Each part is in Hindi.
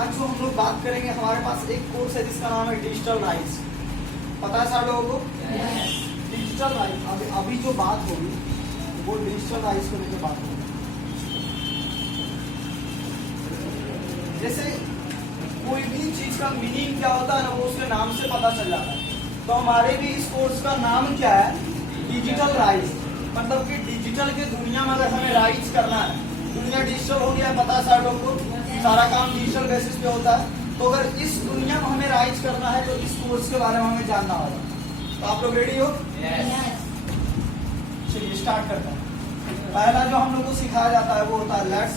आज जो हम लोग बात करेंगे, हमारे पास एक कोर्स है जिसका नाम है डिजिटल राइट्स। पता है सारे लोगों को? Digital right. अभी जो बात होगी वो डिजिटल राइट्स को लेकर बात होगी। जैसे कोई भी चीज का मीनिंग क्या होता है ना, वो उसके नाम से पता चल जाता है। तो हमारे भी इस कोर्स का नाम क्या है? Digital rights. मतलब कि डिजिटल की दुनिया में अगर हमें राइट्स करना है, दुनिया डिजिटल हो गया है, पता है सारे लोग को, सारा काम डिजिटल बेसिस पे होता है। तो अगर इस दुनिया में हमें राइट्स करना है तो इस कोर्स के बारे में हमें जानना होगा। तो आप लोग रेडी हो? चलिए स्टार्ट करते हैं। पहला जो हम लोग को सिखाया जाता है वो होता है लेट्स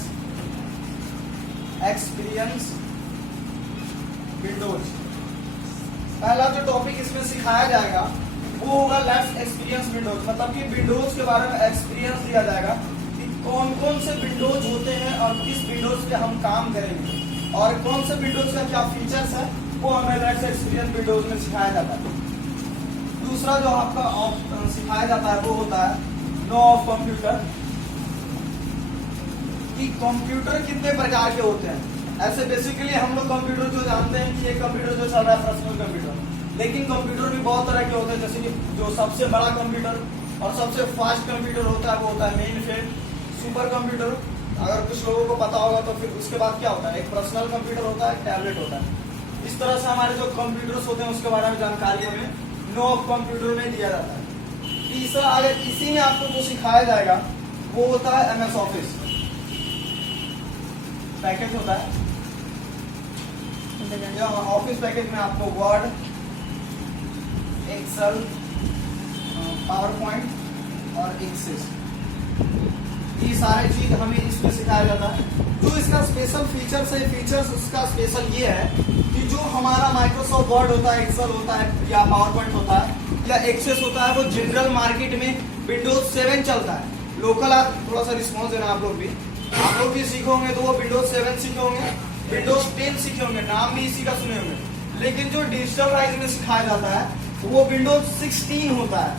एक्सपीरियंस विंडोज। पहला जो टॉपिक इसमें सिखाया जाएगा वो होगा लेट्स एक्सपीरियंस विंडोज। मतलब कि विंडोज के बारे में एक्सपीरियंस दिया जाएगा कि कौन कौन से विंडोज होते हैं और किस विंडोज पे हम काम करेंगे और कौन से विंडोज का क्या फीचर्स है, वो हमें लेट्स एक्सपीरियंस विंडोज में सिखाया जाता है। दूसरा जो आपका सिखाया जाता है वो होता है नो ऑफ कंप्यूटर, कि कंप्यूटर कितने प्रकार के होते हैं। ऐसे बेसिकली हम लोग कंप्यूटर जो जानते हैं कि ये कंप्यूटर जो चल रहा है पर्सनल कंप्यूटर, लेकिन कंप्यूटर भी बहुत तरह के होते हैं। जैसे कि जो सबसे बड़ा कंप्यूटर और सबसे फास्ट कंप्यूटर होता है वो होता है मेन फ्रेम, सुपर कंप्यूटर। अगर कुछ लोगों को पता होगा तो फिर उसके बाद क्या होता है, एक पर्सनल कंप्यूटर होता है, एक टैबलेट होता है। इस तरह से हमारे जो कंप्यूटर्स होते हैं उसके बारे में जानकारी हमें नो ऑफ कंप्यूटर में दिया जाता है। तीसरा, अगर इसी में आपको जो सिखाया जाएगा वो होता है MS ऑफिस पैकेज होता है। ऑफिस पैकेज में आपको वर्ड, एक्सेल, पावर पॉइंट और एक्सेस, ये सारे चीज हमें इसमें सिखाया जाता है। जो इसका स्पेशल फीचर्स है, फीचर्स उसका स्पेशल ये है कि जो हमारा माइक्रोसॉफ्ट वर्ड होता है, एक्सेल होता है या पावर पॉइंट होता है या एक्सेस होता है, वो जनरल मार्केट में विंडोज 7 चलता है। लोकल थोड़ा सा रिस्पॉन्स देना, आप लोग भी सीखे होंगे तो वो विंडोज 7 सीखे होंगे, विंडोज 10 सीखे होंगे, नाम भी इसी का सुने होंगे। लेकिन जो डिजिटल राइज में सिखाया जाता है वो विंडोज 16 होता है,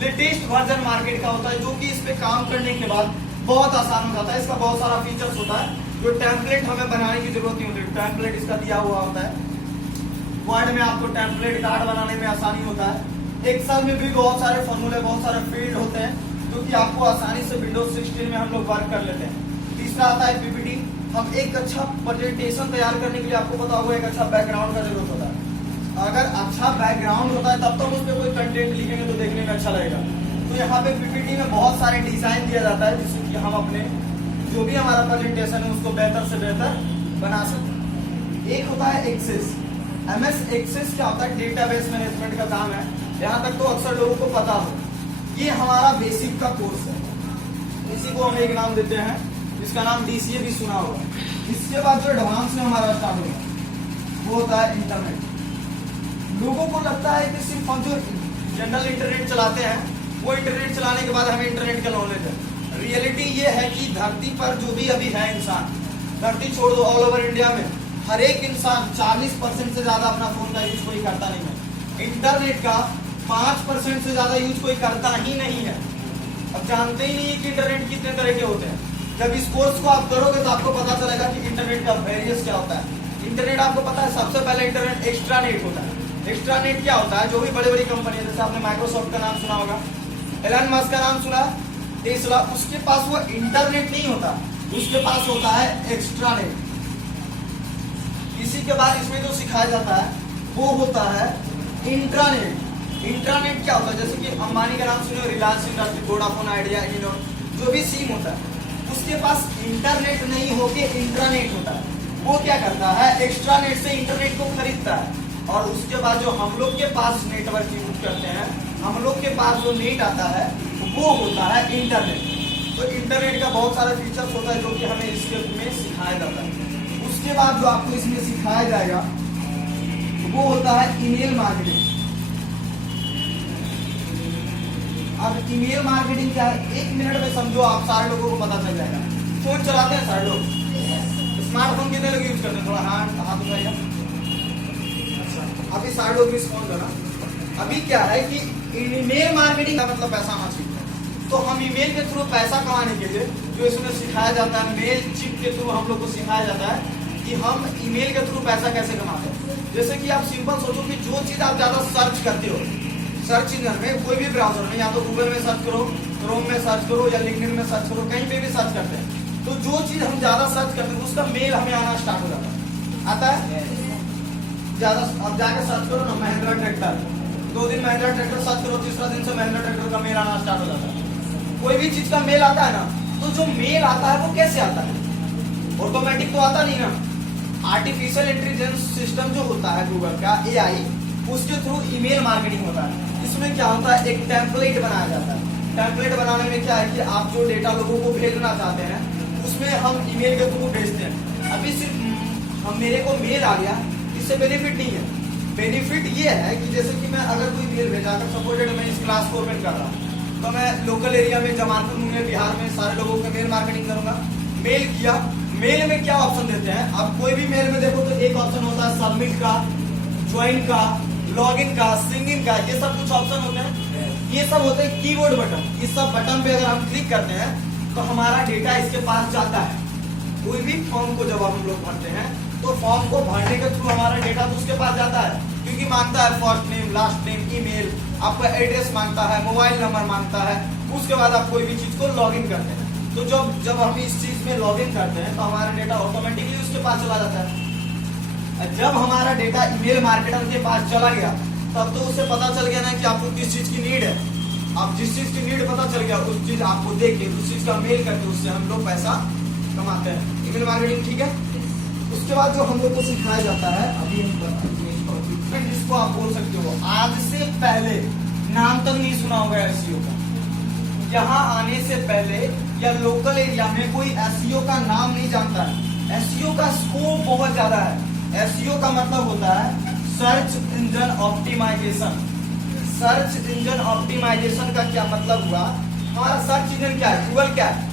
लेटेस्ट वर्जन मार्केट का होता है, जो कि इस पे काम करने के बाद बहुत आसान हो जाता है। इसका बहुत सारा फीचर्स होता है जो टेम्पलेट हमें बनाने की जरूरत नहीं होती। टेम्पलेट इसका दिया हुआ होता है, वर्ड में आपको टेम्पलेट कार्ड बनाने में आसानी होता है। एक्सेल में भी बहुत सारे फॉर्मूले, बहुत सारे फील्ड होते हैं जो कि आपको आसानी से विंडोज 16 में हम लोग वर्क कर लेते हैं। तीसरा आता है PPT। हम एक अच्छा प्रेजेंटेशन तैयार करने के लिए आपको पता होगा एक अच्छा बैकग्राउंड का जरूरत होता है। अगर अच्छा बैकग्राउंड होता है तब तो हम उस पर कोई कंटेंट लिखेंगे तो देखने में अच्छा लगेगा। तो यहाँ पे PPT में बहुत सारे डिजाइन दिया जाता है जिससे कि हम अपने जो भी हमारा प्रेजेंटेशन है उसको बेहतर से बेहतर बना सकते। एक होता है एक्सेस। MS एक्सेस क्या होता है? डेटाबेस मैनेजमेंट का काम है। यहाँ तक तो अक्सर लोगों को पता हो। ये हमारा बेसिक का कोर्स है, इसी को हम एक नाम देते हैं, इसका नाम DCA भी सुना होगा। इसके बाद जो एडवांस में हमारा स्टार्ट होगा वो होता है इंटरनेट। लोगों को लगता है कि सिर्फ हम जो जनरल इंटरनेट चलाते हैं वो इंटरनेट चलाने के बाद हमें इंटरनेट का नॉलेज है। रियलिटी ये है कि धरती पर जो भी अभी है इंसान, धरती छोड़ दो, ऑल ओवर इंडिया में हर एक इंसान 40% से ज्यादा अपना फोन का यूज कोई करता नहीं है। इंटरनेट का 5% से ज्यादा यूज कोई करता ही नहीं है। अब जानते ही नहीं है कि इंटरनेट कितने तरह के होते हैं। जब इस कोर्स को आप करोगे तो आपको पता चलेगा कि इंटरनेट का वेरियस क्या होता है। इंटरनेट आपको पता है, सबसे पहले इंटरनेट एक्स्ट्रानेट होता है। एक्स्ट्रानेट क्या होता है? जो भी बड़ी बड़ी कंपनी है, जैसे आपने माइक्रोसॉफ्ट का नाम सुना होगा, एलन मस्क का नाम सुना, टेस्ला, उसके पास वो इंटरनेट नहीं होता, उसके पास होता है एक्स्ट्रानेट। इसी के बाद इसमें जो सिखाया जाता है वो होता है इंट्रानेट। इंट्रानेट क्या होता है? जैसे कि अंबानी का नाम सुने, रिलायंस इंडस्ट्री, वोडाफोन आइडिया, जो भी सिम होता है उसके पास इंटरनेट नहीं होके इंट्रानेट होता है। वो क्या करता है? एक्स्ट्रानेट से इंटरनेट को खरीदता है और उसके बाद जो हम लोग के पास नेटवर्क यूज करते हैं, हम लोग के पास जो नेट आता है वो होता है इंटरनेट। तो इंटरनेट का बहुत सारा फीचर्स होता है जो कि हमें इसके में सिखाया जाता है। उसके बाद जो आपको इसमें सिखाया जाएगा वो होता है ईमेल मार्केटिंग। अब ईमेल मार्केटिंग क्या है? 1 मिनट में समझो आप सारे लोगों को पता चल जाएगा। फोन चलाते हैं सारे लोग, स्मार्टफोन कितने लोग यूज करते हैं? थोड़ा हाथ उठाइए। अच्छा, अभी सारे लोग रिस्पॉन्ड करना। अभी क्या है कि ईमेल मार्केटिंग का मतलब पैसा आना चाहिए। तो हम ईमेल के थ्रू पैसा कमाने के लिए जो इसमें सिखाया जाता है, मेल चिप के थ्रू हम लोग को सिखाया जाता है कि हम ईमेल के थ्रू पैसा कैसे कमाते हैं। जैसे कि आप सिंपल सोचो कि जो चीज आप ज्यादा सर्च करते हो, सर्च इंजन में कोई भी ब्राउजर में, या तो गूगल में सर्च करो, क्रोम में सर्च करो, या लिंक्डइन में सर्च करो, कहीं पे भी सर्च करते हैं, तो जो चीज हम ज्यादा सर्च करते हैं उसका मेल हमें आना स्टार्ट हो जाता है। आता है ज्यादा। अब जाके सर्च करो ना महिंद्रा ट्रैक्टर, 2 दिन महिंद्रा ट्रैक्टर सर्च करो, तीसरा दिन से महिंद्रा ट्रैक्टर का मेल आना स्टार्ट हो जाता है। कोई भी चीज का मेल आता है ना, तो जो मेल आता है वो कैसे आता है? ऑटोमेटिक तो आता नहीं ना। आर्टिफिशियल इंटेलिजेंस सिस्टम जो होता है गूगल का AI, उसके थ्रू ईमेल मार्केटिंग होता है। इसमें क्या होता है, एक टेम्पलेट बनाया जाता है। टेम्पलेट बनाने में क्या है कि आप जो डेटा लोगों को भेजना चाहते हैं उसमें हम ईमेल के थ्रू भेजते हैं। अभी सिर्फ हम मेरे को मेल आ गया, इससे बेनिफिट नहीं है। बेनिफिट ये है कि जैसे कि मैं अगर कोई मेल भेजा कर, सपोर्टेड मैं इस क्लास को ओपन कर रहा हूँ, तो मैं लोकल एरिया में जमालपुर में बिहार में सारे लोगों को मेल मार्केटिंग करूंगा। मेल किया, मेल में क्या ऑप्शन देते हैं, अब कोई भी मेल में देखो तो एक ऑप्शन होता है सबमिट का, ज्वाइन का, लॉगिन का, सिंगिंग का, ये सब कुछ ऑप्शन होते हैं। ये सब होते हैं कीवर्ड बटन। इस सब बटन पे अगर हम क्लिक करते हैं तो हमारा डेटा इसके पास जाता है। कोई भी फॉर्म को जब हम लोग भरते हैं तो फॉर्म को भरने के थ्रू हमारा डेटा तो उसके पास जाता है, क्योंकि मांगता है first name, last name, email, आपका एड्रेस मांगता है, मोबाइल नंबर मांगता है। उसके बाद आप कोई भी चीज को लॉगिन करते हैं। तो जब हम इस चीज में लॉगिन करते हैं तो हमारा डेटा ऑटोमेटिकली उसके पास चला जाता है। जब हमारा डेटा ईमेल मार्केटर के पास चला गया तब तो उसे पता चल गया ना कि आपको किस चीज की नीड है। अब जिस चीज की नीड पता चल गया, उस चीज आपको देख के उस चीज का मेल करके उससे हम लोग पैसा कमाते हैं। ईमेल मार्केटिंग ठीक है। उसके बाद जो हम लोग को सिखाया जाता है, अभी हम जिसको आप बोल सकते हो, आज से पहले नाम तक नहीं सुना होगा SEO का। यहाँ आने से पहले या लोकल एरिया में कोई SEO का नाम नहीं जानता है। SEO का स्कोप बहुत ज्यादा है। SEO का मतलब होता है search engine optimization. Search engine optimization का क्या मतलब हुआ? हमारा सर्च इंजन क्या है? गूगल क्या है?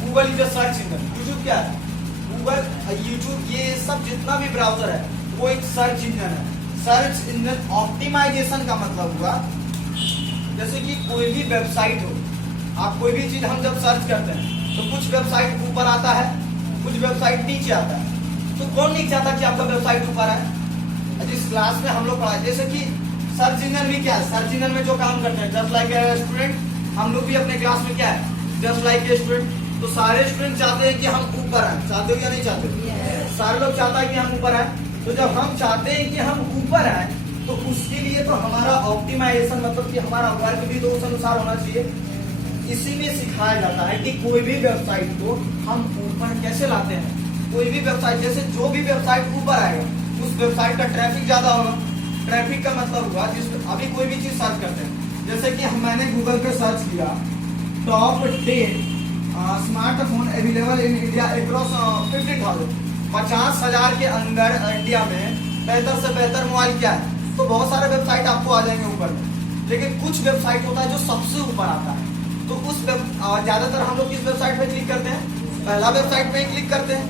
Google is a search engine. YouTube क्या है? गूगल, यूट्यूब, ये सब जितना भी ब्राउजर है वो एक सर्च इंजन है। सर्च इंजन ऑप्टिमाइजेशन का मतलब हुआ जैसे कि कोई भी वेबसाइट हो, आप कोई भी चीज हम जब सर्च करते हैं तो कुछ वेबसाइट ऊपर आता है, कुछ वेबसाइट नीचे आता है। तो कौन नहीं चाहता कि आपका वेबसाइट ऊपर आए? जिस क्लास में हम लोग पढ़ाए, जैसे कि सर्च इंजन भी क्या है, सर्च इंजन में जो काम करते हैं, जस्ट लाइक ए स्टूडेंट, हम लोग भी अपने क्लास में क्या है, जस्ट लाइक ए स्टूडेंट। तो सारे स्टूडेंट चाहते हैं कि हम ऊपर आए, चाहते हो या नहीं चाहते? सारे लोग चाहता है कि हम ऊपर आए। तो जब हम चाहते हैं कि हम ऊपर आए तो उसके लिए तो हमारा ऑप्टिमाइजेशन, मतलब कि हमारा वर्क भी तो उस अनुसार होना चाहिए। इसी में सिखाया जाता है कि कोई भी वेबसाइट को हम ऊपर कैसे लाते हैं। कोई भी वेबसाइट, जैसे जो भी वेबसाइट ऊपर आएगा उस वेबसाइट का ट्रैफिक ज्यादा होगा। ट्रैफिक का मतलब हुआ जिस अभी कोई भी चीज सर्च करते हैं, जैसे कि मैंने गूगल पे सर्च किया top 10 smartphone available in India across 50,000, 50,000 के अंदर इंडिया में बेहतर से बेहतर मोबाइल क्या है, तो बहुत सारे वेबसाइट आपको आ जाएंगे ऊपर। लेकिन कुछ वेबसाइट होता है जो सबसे ऊपर आता है, तो उस ज्यादातर हम लोग किस वेबसाइट पे क्लिक करते हैं? पहला वेबसाइट पे क्लिक करते हैं।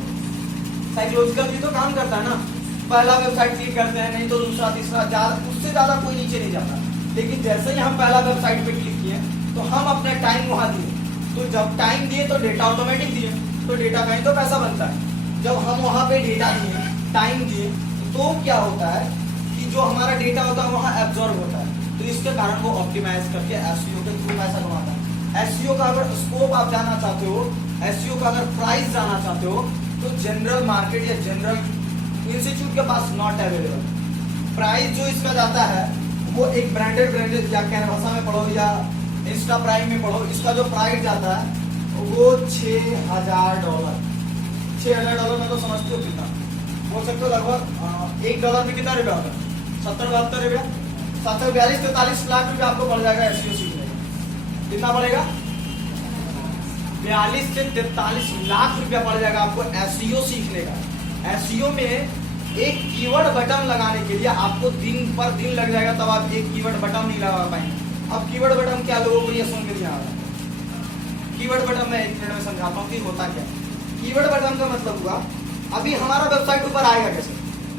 साइकोलॉजिकल भी तो काम करता है ना, पहला वेबसाइट क्लिक करते हैं, नहीं तो दूसरा, तीसरा, उससे ज्यादा कोई नीचे नहीं जाता। लेकिन जैसे ही हम पहला वेबसाइट पे क्लिक किए तो हम अपने टाइम वहां दिए, तो जब टाइम दिए तो डेटा ऑटोमेटिक दिए, तो डेटा का ही तो पैसा बनता है। जब हम वहां पे डेटा दिए, टाइम दिए, तो क्या होता है कि जो हमारा डेटा होता है वहां एब्जॉर्ब होता है, तो इसके कारण वो ऑप्टिमाइज करके SEO के थ्रू पैसा कमाता है। SEO का अगर स्कोप आप जानना चाहते हो, SEO का अगर प्राइस जानना चाहते हो, तो जनरल मार्केट या जनरल इंस्टीट्यूट के पास नॉट अवेलेबल। प्राइस जो इसका जाता है वो एक ब्रांडेड या कैनवासा में पढ़ो या इंस्टा प्राइम में पढ़ो, इसका जो प्राइस जाता है वो $6,000। $6,000 में तो समझते हो कितना, बोल सकते हो लगभग $1 में कितना रुपया होता है? 70-72 रुपया, 42-43 लाख रुपया आपको पड़ जाएगा SEO सीखने का। कितना पड़ेगा? 42 से 43 लाख रुपया पड़ जाएगा आपको SEO सीखने का। SEO में एक कीवर्ड बटन लगाने के लिए आपको दिन पर दिन लग जाएगा, तब आप एक कीवर्ड बटन नहीं लगा पाएंगे। अब कीवर्ड बटन क्या, लोगों को ये सुन के नहीं आ रहा। कीवर्ड बटन मैं 1 मिनट में समझाता हूँ कि होता क्या है। कीवर्ड बटन का मतलब हुआ अभी हमारा वेबसाइट ऊपर आएगा कैसे।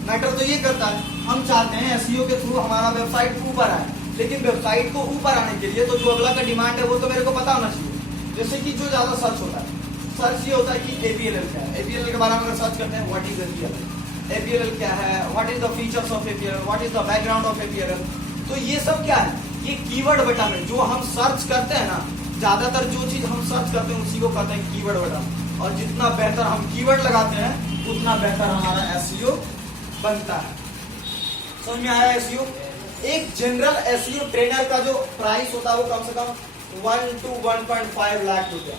मैटर तो ये करता है, हम चाहते हैं SEO के थ्रू हमारा वेबसाइट ऊपर आए, लेकिन वेबसाइट को ऊपर आने के लिए तो जो अगला का डिमांड है वो तो मेरे को पता होना चाहिए। जैसे कि जो ज्यादा सर्च होता है, सर्च ये होता है कि APLL क्या है, APLL के बारे में अगर सर्च करते हैं, व्हाट इज APLL क्या है, what is the features of APLL, what is the background of APLL, तो ये सब क्या है, ये कीवर्ड बटन है। जो हम सर्च करते हैं ना, ज्यादातर जो चीज हम सर्च करते हैं उसी को कहते हैं कीवर्ड बटन, और जितना बेहतर हम कीवर्ड लगाते हैं उतना बेहतर हमारा SEO बनता है। समझ में आया SEO? एक जनरल SEO ट्रेनर का जो प्राइस होता है वो कम से कम 1 to 1.5 लाख रुपया।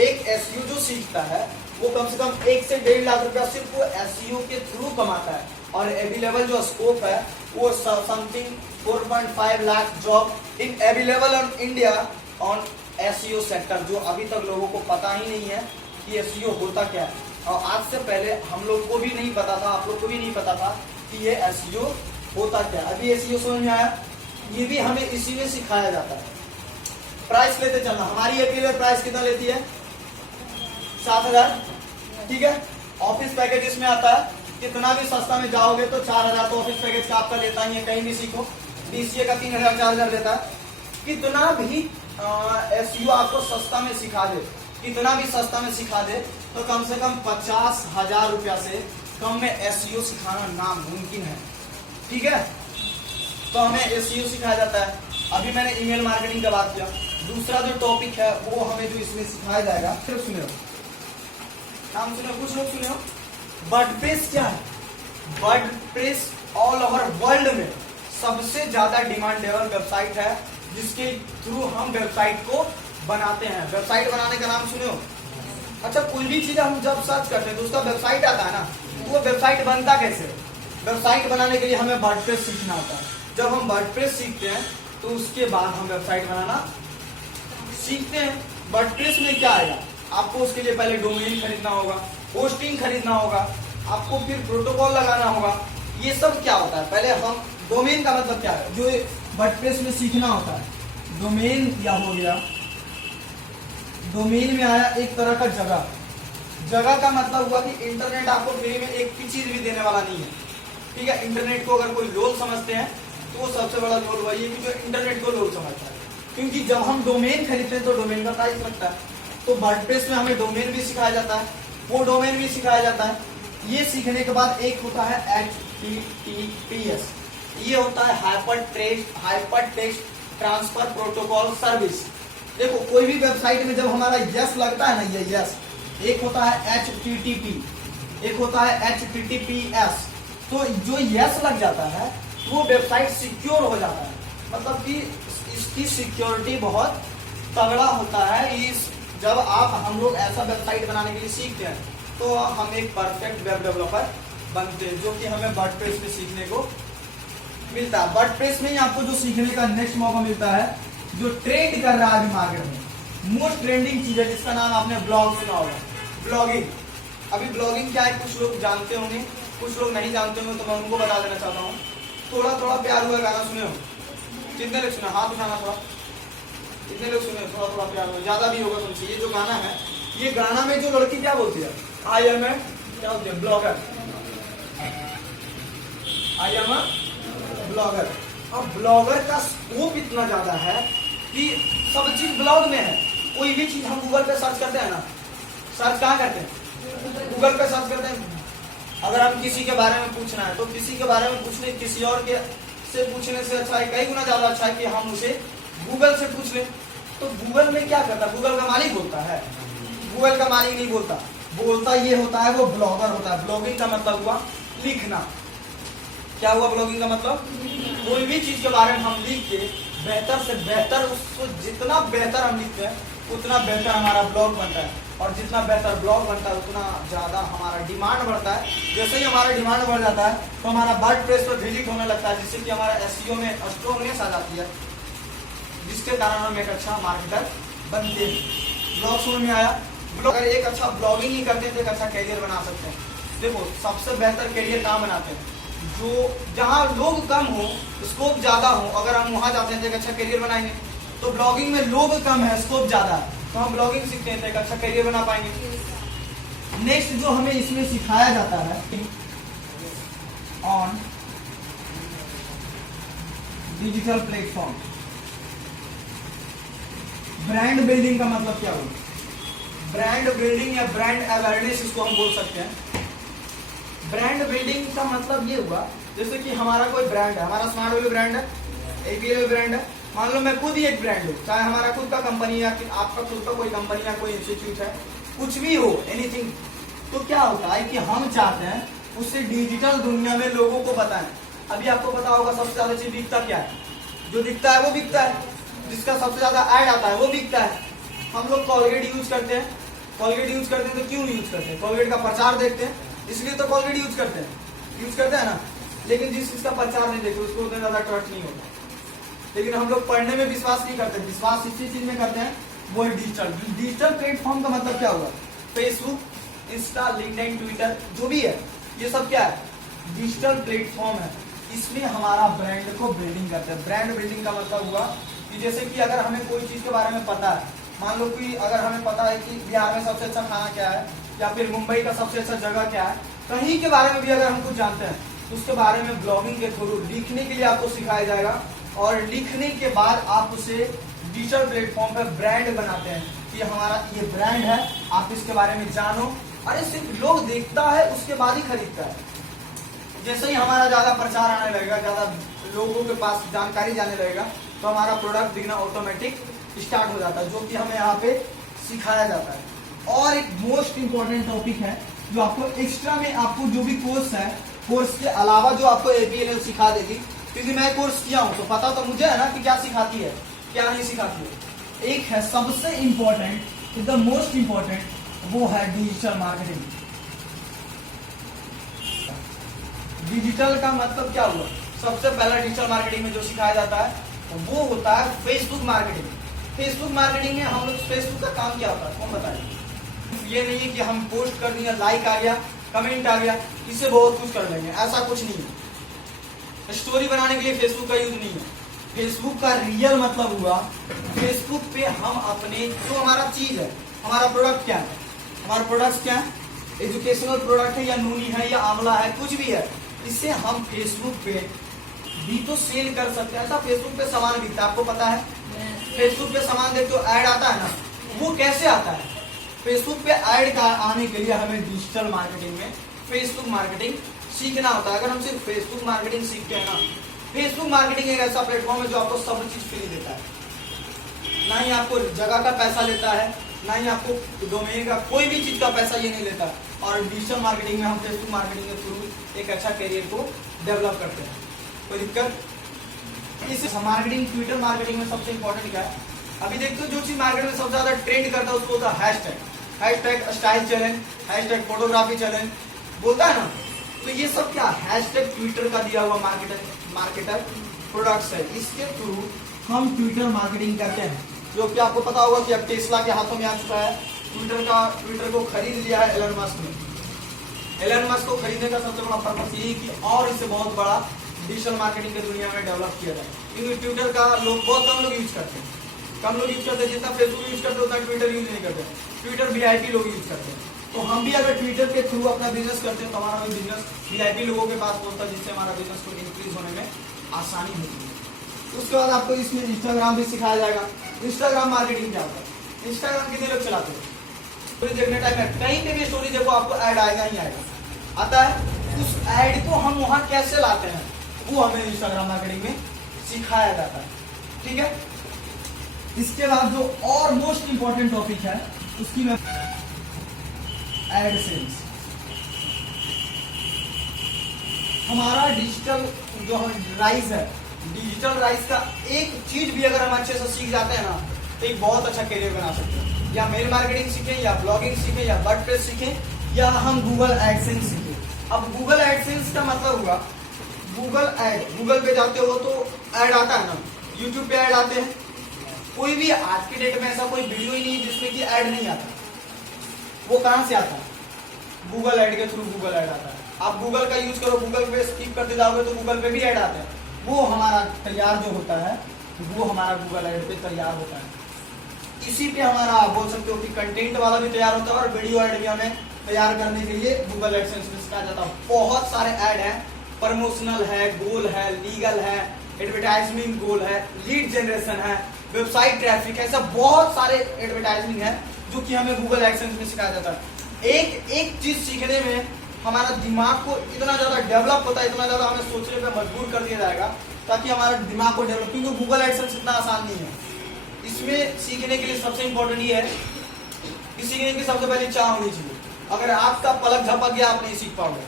एक SEO जो सीखता है वो कम से कम 1 से 1.5 लाख रुपया सिर्फ वो SEO के थ्रू कमाता है। और अवेलेबल जो स्कोप है वो something 4.5 lakh job in available on India on SEO sector, जो अभी तक लोगों को पता ही नहीं है कि SEO होता क्या है। और आज से पहले हम लोग को भी नहीं पता था, आप लोग को भी नहीं पता था कि ये SEO होता क्या है। अभी SEO समझ में आया, ये भी हमें इसी में सिखाया जाता है। प्राइस लेते चलना, हमारी APLL प्राइस कितना लेती है? 7,000, ठीक है। ऑफिस पैकेज इसमें आता है, कितना भी सस्ता में जाओगे तो 4,000 तो ऑफिस पैकेज का आपका लेता ही है। कहीं भी सीखो, DCA का 3,000 4,000 लेता है। कितना भी SEO आपको सस्ता में सिखा दे, कितना भी सस्ता में सिखा दे, तो कम से कम 50,000 रुपया से कम में SEO सिखाना नामुमकिन है, ठीक है। तो हमें SEO सिखाया जाता है। अभी मैंने ईमेल मार्केटिंग का बात किया। दूसरा जो टॉपिक है वो हमें जो इसमें सिखाया जाएगा, फिर सुने हो, नाम सुने हो, कुछ लोग सुने हो, वर्डप्रेस क्या है? वर्डप्रेस ऑल ओवर वर्ल्ड में सबसे ज्यादा डिमांडेबल वेबसाइट है, जिसके थ्रू हम वेबसाइट को बनाते हैं। वेबसाइट बनाने का नाम सुने हो? अच्छा, कोई भी चीज हम जब सर्च करते हैं तो उसका वेबसाइट आता है ना, तो वो वेबसाइट बनता कैसे? वेबसाइट बनाने के लिए हमें वर्डप्रेस सीखना होता है। जब हम वर्डप्रेस सीखते हैं तो उसके बाद हम वेबसाइट बनाना सीखते हैं। वर्डप्रेस में क्या आएगा? आपको उसके लिए पहले डोमेन खरीदना होगा, होस्टिंग खरीदना होगा, आपको फिर प्रोटोकॉल लगाना होगा। ये सब क्या होता है? पहले हम डोमेन का मतलब क्या है, जो वर्डप्रेस में सीखना होता है। डोमेन क्या हो गया? डोमेन में आया एक तरह का जगह। जगह का मतलब हुआ कि इंटरनेट आपको फ्री में एक भी चीज भी देने वाला नहीं है, ठीक है। इंटरनेट को अगर कोई लोल समझते हैं तो वो सबसे बड़ा लोल वही है कि जो इंटरनेट को लोल समझता है। क्योंकि जब हम डोमेन खरीदते हैं तो डोमेन का प्राइस लगता है। तो वर्डप्रेस में हमें डोमेन भी सिखाया जाता है, वो डोमेन भी सिखाया जाता है। ये सीखने के बाद एक होता है HTTPS, ये होता है hyper text transfer protocol service. देखो, कोई भी वेबसाइट में जब हमारा यस लगता है ना, ये यस, एक होता है HTTP, एक होता है HTTPS। तो जो यस लग जाता है वो वेबसाइट सिक्योर हो जाता है, मतलब कि इसकी सिक्योरिटी बहुत तगड़ा होता है। जब हम लोग ऐसा वेबसाइट बनाने के लिए सीखते हैं तो हम एक परफेक्ट वेब डेवलपर बनते हैं, जो कि हमें वर्डप्रेस में सीखने को मिलता है। वर्डप्रेस में ही आपको जो सीखने का नेक्स्ट मौका मिलता है, जो ट्रेंड कर रहा है अभी मार्केट में, मोस्ट ट्रेंडिंग चीज है, जिसका नाम आपने ब्लॉग सुना होगा, ब्लॉगिंग। अभी ब्लॉगिंग क्या है कुछ लोग जानते होंगे, कुछ लोग नहीं जानते होंगे, तो मैं उनको बता देना चाहता हूँ। थोड़ा थोड़ा प्यार हुआ गाना सुने हो? कितने लोग सुना? हाथ उठाना थोड़ा। कितने लोग सुने? थोड़ा थोड़ा प्यार हुआ, ज्यादा भी होगा तुमसे। ये जो गाना है, ये गाना में जो लड़की क्या बोलती है, आई एम ए क्या बोलती है, blogger. I am a blogger. अब ब्लॉगर का स्कोप इतना ज्यादा है कि सब चीज ब्लॉग में है। कोई भी चीज हम गूगल पे सर्च करते हैं ना, सर्च कहाँ करते हैं? गूगल पे सर्च करते हैं। अगर हम किसी के बारे में पूछना है तो किसी के बारे में पूछने, किसी और के से पूछने से अच्छा है, कई गुना ज्यादा अच्छा है कि हम उसे गूगल से पूछ लें। तो गूगल में क्या करता है? गूगल का मालिक बोलता है, गूगल का मालिक नहीं बोलता, बोलता ये होता है, वो ब्लॉगर होता है। ब्लॉगिंग का मतलब हुआ लिखना। क्या हुआ ब्लॉगिंग का मतलब? कोई भी चीज के बारे में हम लिख के बेहतर से बेहतर, उसको जितना बेहतर हम लिखते हैं उतना बेहतर हमारा ब्लॉग बनता है, और जितना बेहतर ब्लॉग बनता है उतना ज्यादा हमारा डिमांड बढ़ता है। जैसे ही हमारा डिमांड बढ़ जाता है तो हमारा वर्डप्रेस पर विजिट होने लगता है, जिससे कि हमारा SEO में स्ट्रॉन्गनेस आ जाती है, जिसके कारण हम एक अच्छा मार्केटर बनते हैं। ब्लॉग समझ में आया? अगर एक अच्छा ब्लॉगिंग ही करते हैं तो एक अच्छा करियर बना सकते हैं। देखो, सबसे बेहतर करियर कहाँ बनाते हैं? जो जहाँ लोग कम हो, स्कोप ज्यादा हो, अगर हम वहां जाते हैं तो एक अच्छा करियर बनाएंगे। तो ब्लॉगिंग में लोग कम है, स्कोप ज्यादा है, तो हम ब्लॉगिंग सीखते हैं तो एक अच्छा करियर बना पाएंगे। नेक्स्ट जो हमें इसमें सिखाया जाता है, on digital platform. Brand building का मतलब क्या होगा? ब्रांड बिल्डिंग या ब्रांड अवेयरनेस इसको हम बोल सकते हैं। ब्रांड बिल्डिंग का मतलब ये हुआ, जैसे कि हमारा कोई ब्रांड है, हमारा स्मार्ट वैल्यू ब्रांड है, एपीएल ब्रांड है, मान लो मैं खुद ही एक ब्रांड हूँ, चाहे हमारा खुद का कंपनी या आपका खुद का कोई कंपनी या कोई इंस्टीट्यूट है, कुछ भी हो, एनीथिंग। तो क्या होता है कि हम चाहते हैं उससे डिजिटल दुनिया में लोगों को बताएं। अभी आपको पता होगा सबसे ज्यादा चीज बिकता क्या है, जो दिखता है वो बिकता है, जिसका सबसे ज्यादा ऐड आता है वो बिकता है। हम लोग कॉलगेट यूज करते हैं, कॉलगेट यूज करते हैं तो क्यों यूज करते हैं? कॉलगेट का प्रचार देखते हैं इसलिए तो कॉलगेट यूज करते हैं ना। लेकिन जिस चीज का प्रचार नहीं देखते उसको उतना ज्यादा ट्रस्ट नहीं होता। लेकिन हम लोग पढ़ने में विश्वास नहीं करते, विश्वास इसी चीज में करते हैं, वो है डिजिटल प्लेटफॉर्म का मतलब क्या हुआ? फेसबुक, इंस्टा, लिंक्डइन, ट्विटर, जो भी है ये सब क्या है? डिजिटल प्लेटफॉर्म है। इसमें हमारा ब्रांड को बिल्डिंग करते हैं। ब्रांड बिल्डिंग का मतलब हुआ कि जैसे कि अगर हमें कोई चीज के बारे में पता है, मान लो कि अगर हमें पता है कि बिहार में सबसे अच्छा खाना क्या है या फिर मुंबई का सबसे अच्छा जगह क्या है, कहीं के बारे में भी अगर हम कुछ जानते हैं तो उसके बारे में ब्लॉगिंग के थ्रू लिखने के लिए आपको सिखाया जाएगा, और लिखने के बाद आप उसे डिजिटल प्लेटफॉर्म पर ब्रांड बनाते हैं कि हमारा ये ब्रांड है, आप इसके बारे में जानो। अरे सिर्फ लोग देखता है उसके बाद ही खरीदता है। जैसे ही हमारा ज्यादा प्रचार आने लगेगा, ज्यादा लोगों के पास जानकारी जाने लगेगा, तो हमारा प्रोडक्ट बिकना ऑटोमेटिक स्टार्ट हो जाता है, जो कि हमें यहाँ पे सिखाया जाता है। और एक मोस्ट इंपॉर्टेंट टॉपिक है जो आपको एक्स्ट्रा में, आपको जो भी कोर्स है, कोर्स के अलावा जो आपको एपीएल सिखा देगी, क्योंकि मैं कोर्स किया हूं तो पता तो मुझे है ना कि क्या सिखाती है क्या नहीं सिखाती है। एक है सबसे इंपॉर्टेंट, द मोस्ट इंपॉर्टेंट, वो है डिजिटल मार्केटिंग। डिजिटल का मतलब क्या हुआ? सबसे पहला डिजिटल मार्केटिंग में जो सिखाया जाता है वो होता है फेसबुक मार्केटिंग। फेसबुक मार्केटिंग में हम लोग, फेसबुक का काम क्या होता है कौन बताए? ये नहीं है कि हम पोस्ट कर दिया, लाइक आ गया, कमेंट आ गया, इससे बहुत कुछ कर लेंगे, ऐसा कुछ नहीं है। स्टोरी बनाने के लिए फेसबुक का यूज नहीं है। फेसबुक का रियल मतलब हुआ, फेसबुक पे हम अपने जो हमारा चीज है, हमारा प्रोडक्ट क्या है, हमारा प्रोडक्ट क्या है, एजुकेशनल प्रोडक्ट है या नूनी है या आंवला है, कुछ भी है, इससे हम फेसबुक पे भी तो सेल कर सकते हैं। ऐसा फेसबुक पे सामान बिकता है, आपको पता है? फेसबुक पे सामान देख तो ऐड आता है ना, वो कैसे आता है? फेसबुक पे ऐड का आने के लिए हमें डिजिटल मार्केटिंग में फेसबुक मार्केटिंग सीखना होता है। अगर हम सिर्फ फेसबुक मार्केटिंग सीखते हैं ना, फेसबुक मार्केटिंग एक ऐसा प्लेटफॉर्म है जो आपको सब चीज फ्री देता है, ना ही आपको जगह का पैसा लेता है, ना ही आपको डोमेन का कोई भी चीज का पैसा ये नहीं लेता। और डिजिटल मार्केटिंग में हम फेसबुक मार्केटिंग के थ्रू एक अच्छा करियर को डेवलप करते हैं। कोई दिक्कत? इस मार्केटिंग, ट्विटर मार्केटिंग में सबसे इंपॉर्टेंट क्या है? अभी देखते हो जो चीज मार्केट में सबसे ज्यादा ट्रेंड करता है उसको होता है hashtag style challenge, hashtag photography challenge, बोलता है ना। तो ये सब क्या हैशटैग ट्विटर का दिया हुआ मार्केटर प्रोडक्ट्स है। इसके थ्रू हम ट्विटर मार्केटिंग करते हैं, जो कि आपको पता होगा कि अब टेस्ला के हाथों में आ चुका है। ट्विटर को खरीद लिया है एलन मस्क ने। एलन मस्क को खरीदने का सबसे बड़ा पर्पस यही कि और इसे बहुत बड़ा डिजिटल मार्केटिंग की दुनिया में डेवलप किया जाए, क्योंकि ट्विटर का बहुत कम लोग यूज करते हैं, जितना फेसबुक यूज करते हैं उतना ट्विटर यूज नहीं करते। ट्विटर वीआईपी लोग यूज करते हैं। तो हम भी अगर ट्विटर के थ्रू अपना बिजनेस करते हैं तो हमारा भी बिजनेस वीआईपी लोगों के पास पहुंचता है, जिससे हमारा बिजनेस को इंक्रीज होने में आसानी होती है। उसके बाद आपको इसमें इंस्टाग्राम भी सिखाया जाएगा। इंस्टाग्राम मार्केटिंग क्या होता है? इंस्टाग्राम कितने लोग चलाते हैं? स्टोरी देखने टाइम में कहीं पे भी स्टोरी देखो आपको ऐड आएगा ही आएगा, आता है। उस ऐड को हम वहां कैसे लाते हैं वो हमें इंस्टाग्राम मार्केटिंग में सिखाया जाता है, ठीक है। इसके बाद जो और मोस्ट इंपॉर्टेंट टॉपिक है उसकी मैं एडसेंस। हमारा डिजिटल जो राइज है, डिजिटल राइज का एक चीज भी अगर हम अच्छे से सीख जाते हैं ना तो एक बहुत अच्छा करियर बना सकते हैं। या मेल मार्केटिंग सीखें, या ब्लॉगिंग सीखें, या वर्डप्रेस सीखें, या हम गूगल एडसेंस सीखें। अब गूगल एडसेंस का मतलब हुआ गूगल पे जाते हो तो ऐड आता है ना, यूट्यूब पे ऐड आते हैं। कोई भी आज की डेट में ऐसा कोई वीडियो ही नहीं जिसमें कि ऐड नहीं आता। वो कहां से आता है? गूगल ऐड के थ्रू गूगल ऐड आता है। आप गूगल का यूज करो, गूगल पे स्किप करते जाओगे तो गूगल पे भी ऐड आते हैं। वो हमारा तैयार जो होता है वो हमारा गूगल ऐड पे तैयार होता है। इसी पे हमारा आप बोल सकते हो कि कंटेंट वाला भी तैयार होता है और वीडियो ऐड भी हमें तैयार करने के लिए गूगल एडसेंस में सिखाया जाता है। बहुत सारे ऐड हैं, प्रमोशनल है, गोल है, लीगल है, एडवर्टाइजमेंट गोल है, लीड जनरेशन है, वेबसाइट ट्रैफिक है, ऐसा बहुत सारे एडवर्टाइजमेंट है जो कि हमें गूगल एडसेंस में सिखाया जाता है। एक एक चीज सीखने में हमारा दिमाग को इतना ज्यादा डेवलप होता है, इतना ज्यादा हमें सोचने पे मजबूर कर दिया जाएगा ताकि हमारा दिमाग को डेवलप, क्योंकि गूगल एडसेंस इतना आसान नहीं है। इसमें सीखने के लिए सबसे इंपॉर्टेंट ये है कि सीखने की सबसे पहले चाह होनी चाहिए। अगर आपका पलक झपक गया आप नहीं सीख पाओगे।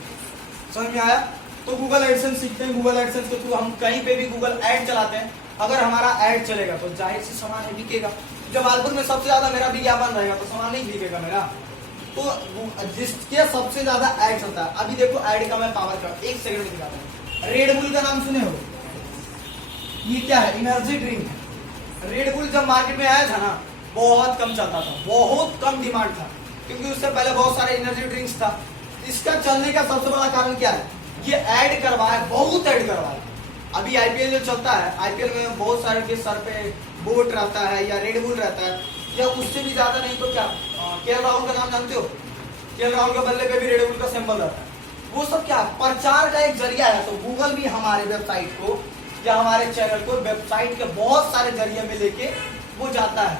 समझ में आया? तो गूगल एडसेंस सीखते हैं। गूगल एडसेंस के थ्रू हम कहीं पे भी गूगल एड चलाते हैं, अगर हमारा एड चलेगा तो जाहिर सी सामान है बिकेगा। जमालपुर में सबसे ज्यादा मेरा विज्ञापन रहेगा तो सामान नहीं बिकेगा मेरा। तो जिसके सबसे ज्यादा एड चलता है, अभी देखो एड का मैं पावर कर 1 सेकंड में दिखाता हूँ। रेड बुल का नाम सुने हो? ये क्या है? एनर्जी ड्रिंक है। रेड बुल जब मार्केट में आया था ना, बहुत कम चलता था, बहुत कम डिमांड था, क्योंकि उससे पहले बहुत सारे एनर्जी ड्रिंक्स था। इसका चलने का सबसे बड़ा कारण क्या है? ये ऐड करवाया, बहुत ऐड करवाया। अभी आईपीएल जो चलता है, आईपीएल में बहुत सारे के सर पे बोट रहता है या रेड बुल रहता है, या उससे भी ज्यादा नहीं तो क्या, केएल राहुल का नाम जानते हो? केएल राहुल के बल्ले पे भी रेड बुल का सिंबल रहता है। वो सब क्या, प्रचार का एक जरिया है। तो गूगल भी हमारे वेबसाइट को या हमारे चैनल को वेबसाइट के बहुत सारे जरिए में लेके वो जाता है,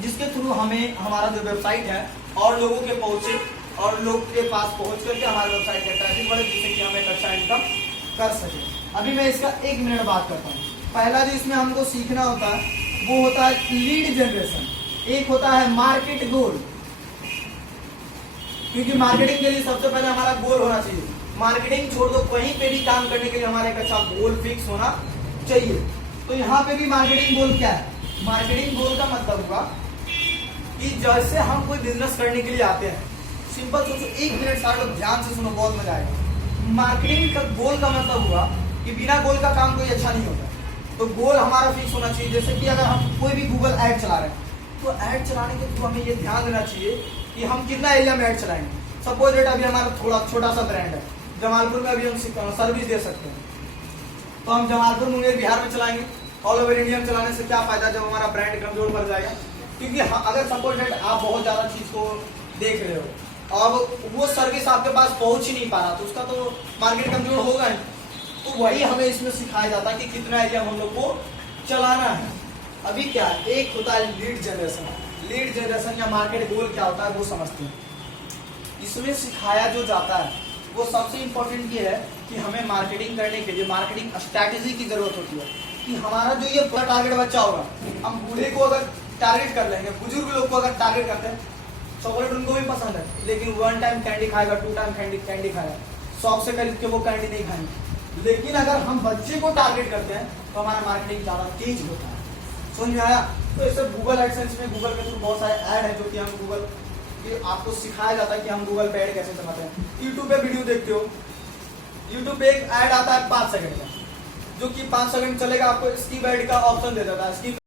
जिसके थ्रू हमें हमारा जो वेबसाइट है और लोगों के पहुंचे और लोग के पास पहुंच करके हमारे वेबसाइट का ट्रैफिक बढ़े, जिससे कि हम एक अच्छा इनकम कर सके। अभी मैं इसका 1 मिनट बात करता हूँ। पहला जो इसमें हमको सीखना होता है वो होता है लीड जनरेशन, एक होता है मार्केट गोल। क्योंकि मार्केटिंग के लिए सबसे पहले हमारा गोल होना चाहिए। मार्केटिंग छोड़ दो, कहीं पे भी काम करने के लिए हमारा एक अच्छा गोल फिक्स होना चाहिए। तो यहाँ पे भी मार्केटिंग गोल क्या है? मार्केटिंग गोल का मतलब हुआ कि जैसे हम कोई बिजनेस करने के लिए आते हैं, सिंपल सोचो, 1 मिनट सारे लोग ध्यान से सुनो, बहुत मजा आएगा। मार्केटिंग का गोल का मतलब हुआ कि बिना गोल का काम कोई अच्छा नहीं होता। तो गोल हमारा फिक्स होना चाहिए। जैसे कि अगर हम कोई भी गूगल ऐड चला रहे हैं, तो ऐड चलाने के थ्रू हमें ये ध्यान देना चाहिए कि हम कितना एरिया में ऐड चलाएंगे। सपोज डेट अभी हमारा थोड़ा छोटा सा ब्रांड है, जमालपुर में अभी हम सर्विस दे सकते हैं, तो हम जमालपुर, मुंगेर, बिहार में चलाएंगे। ऑल ओवर इंडिया में चलाने से क्या फायदा जब हमारा ब्रांड कमजोर पड़ जाएगा। क्योंकि अगर सपोज डेट आप बहुत ज्यादा चीज को देख रहे हो, अब वो सर्विस आपके पास पहुंच ही नहीं पा रहा, तो उसका तो मार्केट कमजोर होगा ही। तो वही हमें इसमें सिखाया जाता है कि कितना एरिया हम लोग को चलाना है। अभी क्या है, एक होता है लीड जनरेशन। लीड जनरेशन या मार्केट गोल क्या होता है वो समझते हैं। इसमें सिखाया जो जाता है वो सबसे इंपॉर्टेंट ये है कि हमें मार्केटिंग करने के लिए मार्केटिंग स्ट्रैटेजी की जरूरत होती है। कि हमारा जो ये टारगेट बच्चा होगा, हम बूढ़े को अगर टारगेट कर लेंगे, बुजुर्ग लोग को अगर टारगेट करते हैं, चॉकलेट उनको भी पसंद है, लेकिन 1 टाइम कैंडी खाएगा, 2 टाइम कैंडी खाएगा, शॉप से खरीद के वो कैंडी नहीं खाएंगे। लेकिन अगर हम बच्चे को टारगेट करते हैं तो हमारा मार्केटिंग ज्यादा तेज होता है। समझ में आया? तो इससे गूगल एडसेंस में गूगल के थ्रू बहुत सारे ऐड है जो कि हम गूगल कि आपको सिखाया जाता है कि हम गूगल पे ऐड कैसे चलाते हैं। यूट्यूब पे वीडियो देखते हो, यूट्यूब पे एक ऐड आता है 5 सेकंड का, जो कि 5 सेकंड चलेगा, आपको स्किप ऐड का ऑप्शन दे देता है। स्किप